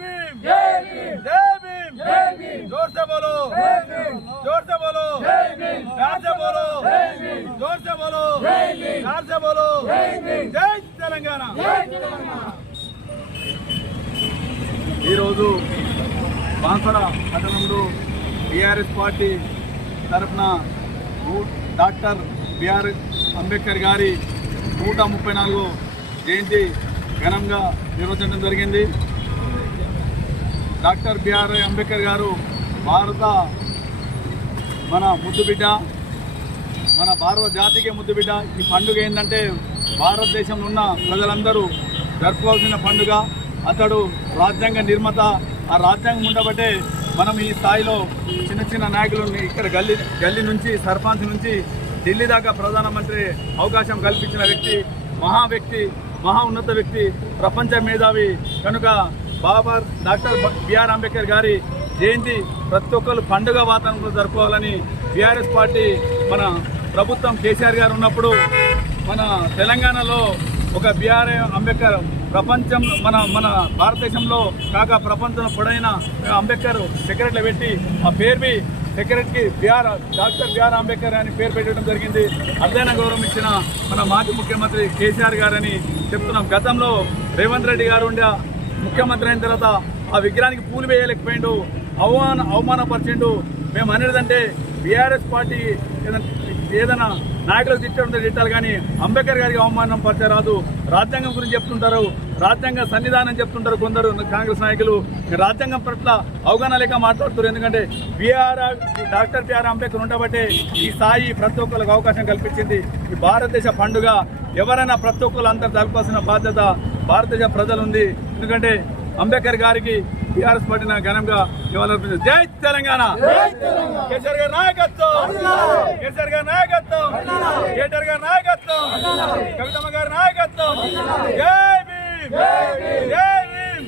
भीम जय भीम जय भीम जय भीम जोर से बोलो जय भीम जोर से बोलो जय भीम प्यार से बोलो जय भीम जोर से बोलो जय भीम प्यार से बोलो जय भीम जय तेलंगाना जय तेलंगाना। ఈ రోజు బాన్సర పట్టణంలో టీఆర్ఎస్ పార్టీ తరఫున డాక్టర్ బిఆర్ అంబేద్కర్ గారి 134వ జయంతి ఘనంగా నిర్వహించడం జరిగింది. డాక్టర్ బిఆర్ అంబేద్కర్ గారు మన ముద్దుబిడ్డ, మన భారత జాతికే ముద్దుబిడ్డ. ఈ పండుగ ఏంటంటే భారతదేశంలో ఉన్న ప్రజలందరూ జరుపుకోవాల్సిన పండుగ. అతడు రాజ్యాంగ నిర్మాత. ఆ రాజ్యాంగం ఉండబట్టే మనం ఈ స్థాయిలో చిన్న చిన్న నాయకులు ఇక్కడ గల్లీ నుంచి సర్పంచ్ నుంచి ఢిల్లీ దాకా ప్రధానమంత్రి అవకాశం కల్పించిన వ్యక్తి, మహా ఉన్నత వ్యక్తి, ప్రపంచ మేధావి. కనుక డాక్టర్ బిఆర్ అంబేద్కర్ గారి జయంతి ప్రతి ఒక్కరు పండుగ వాతావరణంలో జరుపుకోవాలని బీఆర్ఎస్ పార్టీ మన ప్రభుత్వం కేసీఆర్ గారు ఉన్నప్పుడు మన తెలంగాణలో ఒక బిఆర్ అంబేద్కర్ ప్రపంచం మన భారతదేశంలో కాక ప్రపంచంలో పొడైన అంబేద్కర్ సెక్రటరీ పెట్టి ఆ పేరు సెక్రటరీకి డాక్టర్ బిఆర్ అంబేద్కర్ అని పేరు పెట్టడం జరిగింది. అధ్యయన గౌరవం ఇచ్చిన మన మాజీ ముఖ్యమంత్రి కేసీఆర్ గారని చెప్తున్నాం. గతంలో రేవంత్ రెడ్డి గారు ఉండే ముఖ్యమంత్రి అయిన తర్వాత ఆ విగ్రహానికి పూలు వేయలేకపోయిండు, అవమానపరిచిండు. మేము అనేదంటే బీఆర్ఎస్ పార్టీ ఏదైనా నాయకులకు తిట్టాలి కానీ అంబేద్కర్ గారికి అవమానం పరిచరాదు. రాజ్యాంగం గురించి చెప్తుంటారు, రాజ్యాంగ సన్నిధానం చెప్తుంటారు కొందరు కాంగ్రెస్ నాయకులు. రాజ్యాంగం పట్ల అవగాహన లేక మాట్లాడుతారు. ఎందుకంటే డాక్టర్ బిఆర్ అంబేద్కర్ ఉండబట్టే ఈ స్థాయి ప్రతి ఒక్కరికి అవకాశం కల్పించింది. ఈ భారతదేశ పండుగ ఎవరైనా ప్రతి ఒక్కరు అందరూ జరపాల్సిన బాధ్యత భారతదేశ ప్రజలుంది. ఎందుకంటే అంబేద్కర్ గారికి టీఆర్ఎస్ పార్టీ ఘనంగా ఇవ్వాలనిపించింది. జై తెలంగాణ. కేసీఆర్ గారి నాయకత్వం, కేసీఆర్ గారి నాయకత్వం, కేటీఆర్ గారి నాయకత్వం, కవితమ్మ గారి నాయకత్వం. జై భీమ్ జై భీమ్.